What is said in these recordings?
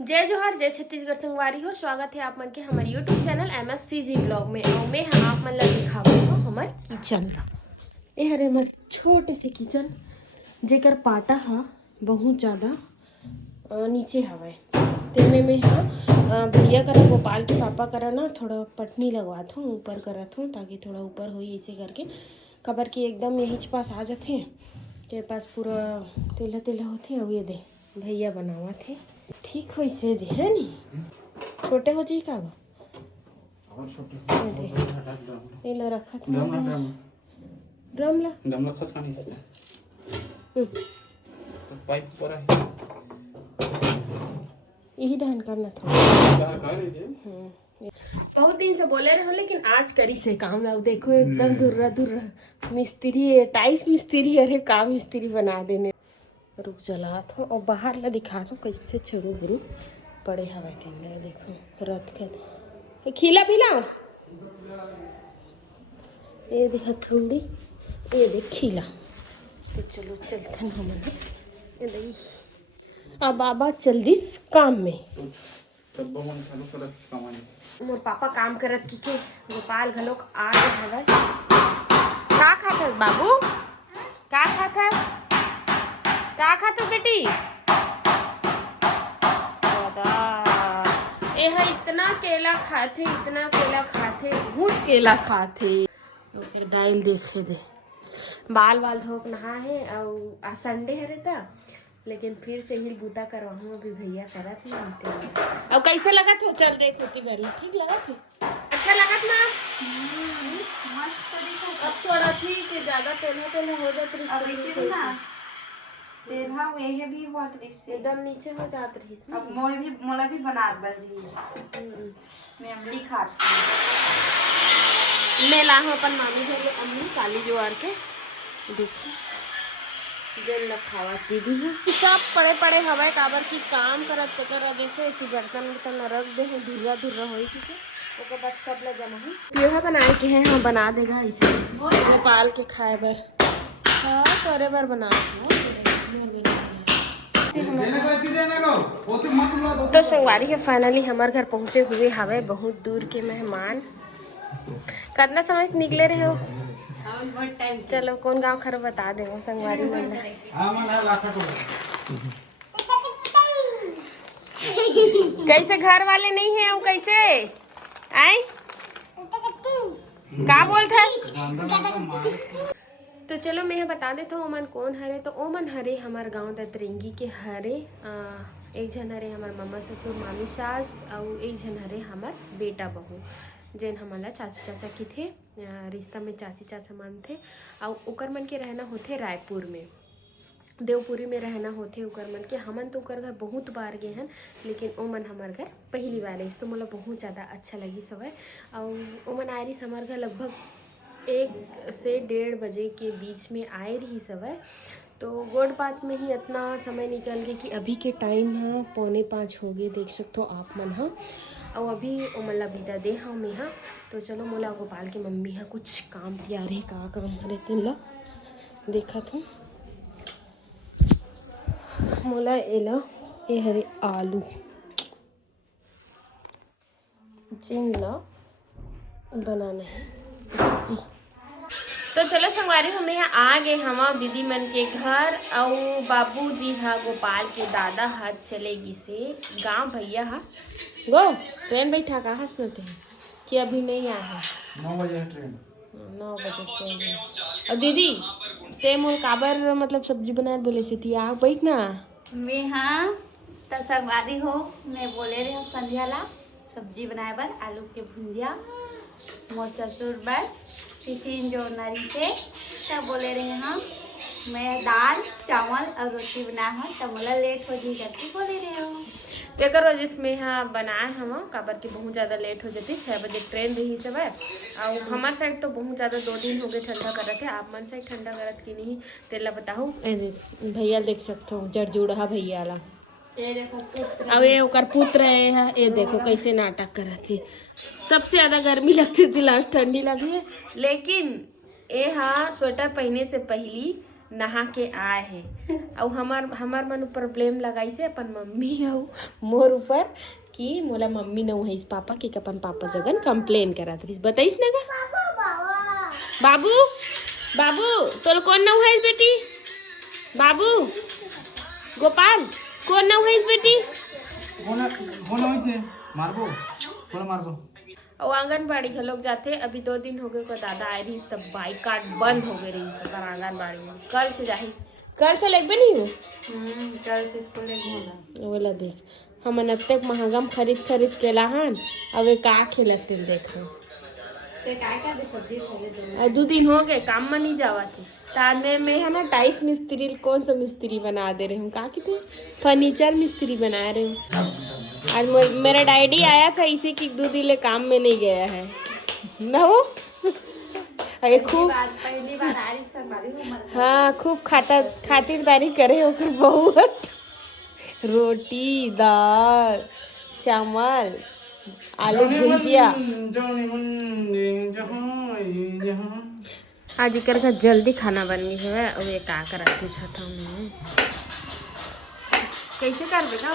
जय जोहार जय छत्तीसगढ़ संगवारी हो। स्वागत है आप मन के हमारे यूट्यूब चैनल MSCG ब्लॉग में। और मैं आप मन ला दिखावा हो हमार किचन ला। ए हरे हमर छोटे से किचन जेकर पाटा हा बहुत ज़्यादा नीचे हवे। तेमे में भैया करा गोपाल के पापा करा ना थोड़ा पटनी लगवात हूँ, ऊपर करत हूँ ताकि थोड़ा ऊपर होई ऐसे करके। खबर कि एकदम यही पास आ जाते तेरे पास पूरा तेला तेला होते। अब ये दे भैया बनावा थे ठीक हो इसे दे है नी छोटे हो जी का ये ला रखा था ड्रम ला खस का नहीं सकता तो पाइप पूरा है यही डहन करना था। बहुत दिन से बोले रहे हो लेकिन आज करी से काम लाओ। देखो एकदम धुर्रा मिस्त्री टाइस मिस्त्री अरे काम मिस्त्री बना देने। रुक जला था और बाहर ला दिखा दो कैसे छोरू बुरू पड़े हवा के। देखो रख कर खिला पिलाओ ये देखा थोड़ी ये देख खिला। तो चलो चलते हम ये अब बाबा चल दिस काम में। मोर पापा काम करत की के गोपाल घलोक आ गए हवे। का खाता बाबू का खाता का खाता बेटी यह इतना केला खाते बहुत केला खाते। तो फिर दाल देखे दे बाल वाल धोक नहा है और आज संडे है रहता लेकिन फिर से ही बूता करवाऊँ। अभी भैया करा थे और कैसे लगा थे चल देख होती बारी ठीक लगा थे अच्छा लगा ना अब थोड़ा ठीक है ज्यादा तेला हो जाता तेरा वेहे भी हुआ दृश्य एकदम नीचे हो जात रही है। अब मोला भी बना बजी मैं अम्ली खाती मैं ला हूँ अपन मामी घर में अम्ली काली ज्वार के देखो जल रखावा दीदी है सब पड़े हवाए काबर की काम करत कर जैसे कि बर्तन वर्तन रख दे धुर्रा होई ठीक है ओकर बाद सब ला जमा है पोहा बनाए के है। हाँ बना देगा इसे गोपाल के खाए बर हाँ करे बर बना तो संगवारी के फाइनली हमारे घर पहुंचे हुए हवे बहुत दूर के मेहमान। कितना समय निकले रहे हो चलो कौन गांव खर बता देगा संगवारी में कैसे घर वाले नहीं है कैसे आए का बोलता तो चलो मैं बता देता हूँ ओमन कौन हरे। तो ओमन हरे हमार गांव दतरेंगी के हरे एक जन हरे हमार मामा ससुर मामी सास और एक जन हरे हमार बेटा बहू जैन हमारा चाची चाचा की थे रिश्ता में चाची चाचा मान थे और उकर मन के रहना होते रायपुर में देवपुरी में रहना होते उकर मन के। हमन तो उकर घर बहुत बार गए हैं लेकिन ओमन हमार घर पहली बार है तो मोला बहुत ज़्यादा अच्छा लगी सब। और ओमन आए रही हमार घर लगभग 1 से 1:30 बजे के बीच में आए रही सब। तो गोड बात में ही इतना समय निकल गया कि अभी के टाइम हाँ 4:45 हो गए देख सकते हो आप मन हाँ। और अभी ओमला विदा दे हाँ मैं हाँ। तो चलो मोला गोपाल के मम्मी हाँ कुछ काम तैयार है का काम हरे तीन ला देखा था मोला एला ए हरे आलू जिन ला बनाना है सब्जी। तो चलो संगवारी हम यहाँ आ गए हम दीदी मन के घर और बाबूजी हा गोपाल के दादा हाथ चलेगी से गांव भैया हा गो ट्रेन बैठा का हंस नते कि अभी नहीं आया है 9 बजे ट्रेन 9 बजे ट्रेन है। और दीदी ते मोल काबर मतलब सब्जी बनाए बोले से थी आ बैठ ना मैं हाँ तो संगवारी हो मैं बोले रहे हूँ संध्या ला सब्जी बनाए बर आलू के भुंजिया मोर ससुर बर टिफिन जो नरी से तब बोले रहे हाँ मैं दाल चावल और रोटी बना हूँ तो मोला लेट हो जी करके बोले रहे हो तो करो जिसमें हाँ बनाए हम काबर की बहुत ज़्यादा लेट हो जाती 6 बजे ट्रेन रही सब है। और हमारे साइड तो बहुत ज़्यादा 2 दिन हो गए ठंडा करत है। आप मन साइड ठंडा करत की नहीं तेला बताओ भैया देख सकते हो जड़ जुड़ा भैया ला अब ये ओकर पुत्र है ये देखो कैसे नाटक करत है। सबसे ज़्यादा गर्मी लगती थी लास्ट ठंडी लगी है लेकिन ये हाँ स्वेटर पहनने से पहली नहा के आए हैं और हमार मन ऊपर ब्लेम लगाई से अपन मम्मी और मोर ऊपर कि मोला मम्मी न वही पापा के अपन पापा जगन कंप्लेन करत रही बताइस ना बाबू बाबू तोल कौन न है बेटी बाबू गोपाल कौन न है बेटी होना वैसे मारबो बोला मारबो और आंगनबाड़ी के लोग जाते अभी 2 दिन हो गए को दादा आए रही तब बाइकाट बंद हो गए रही सब आंगनबाड़ी में कल से जाही कल से लगबे नहीं हो कल से स्कूल होगा बोला देख हमन अब तक महंगम खरीद के लाहन अब का खेलते देखो ते काय का दे सब्जी पहले दो और 2 दिन हो गए काम में नहीं जावा थी तार में है ना टाइल्स मिस्त्री कौन सा मिस्त्री बना दे रहे हूँ का कि फर्नीचर मिस्त्री बना रहे हूँ आज मेरा डैडी आया था इसी की 2 दिन ले काम में नहीं गया है ना हो अरे खूब पहली बार आ रही सरकारी उम्र हाँ खूब खातिरदारी करे होकर बहुत रोटी दाल चावल आलू भुजिया आज इकर का जल्दी खाना बन गई है और ये का कर पूछा था मैं कैसे कर देगा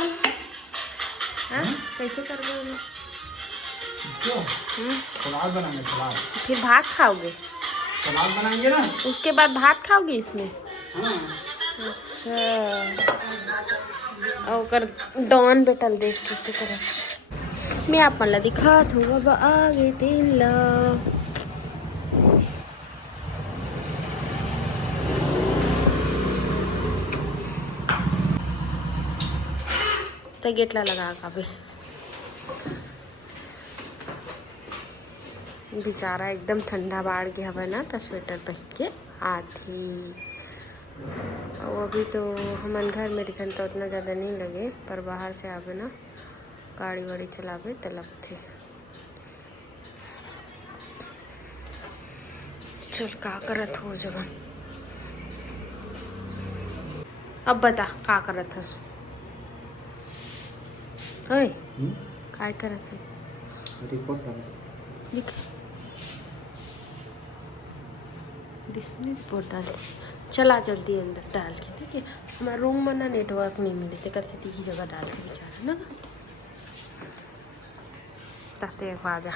हाँ कैसे कर दे सलाद बनाएंगे सलाद फिर भात खाओगे सलाद बनाएंगे ना उसके बाद भात खाओगे इसमें हाँ अच्छा और कर डॉन बेटल देख कैसे कर मैं आप मन ला दिखात हूँ बाबा आगे दिन ला तो गेट ला लगा काफी बेचारा एकदम ठंडा बाढ़ के हवा ना तो स्वेटर पहन के आती और अभी तो हमारे घर में दिखन तो उतना ज़्यादा नहीं लगे पर बाहर से आवे ना गाड़ी वाड़ी चलावे तो लगते चल का करत हो जगह अब बता का करत हस है काय करत है रिपोर्ट कर लिख दिसने रिपोर्ट डाल चला जल्दी अंदर डाल के ठीक है हमारा रूम में ना नेटवर्क नहीं मिले तो कर से तीही जगह डाल के बेचारा ना ताते आजा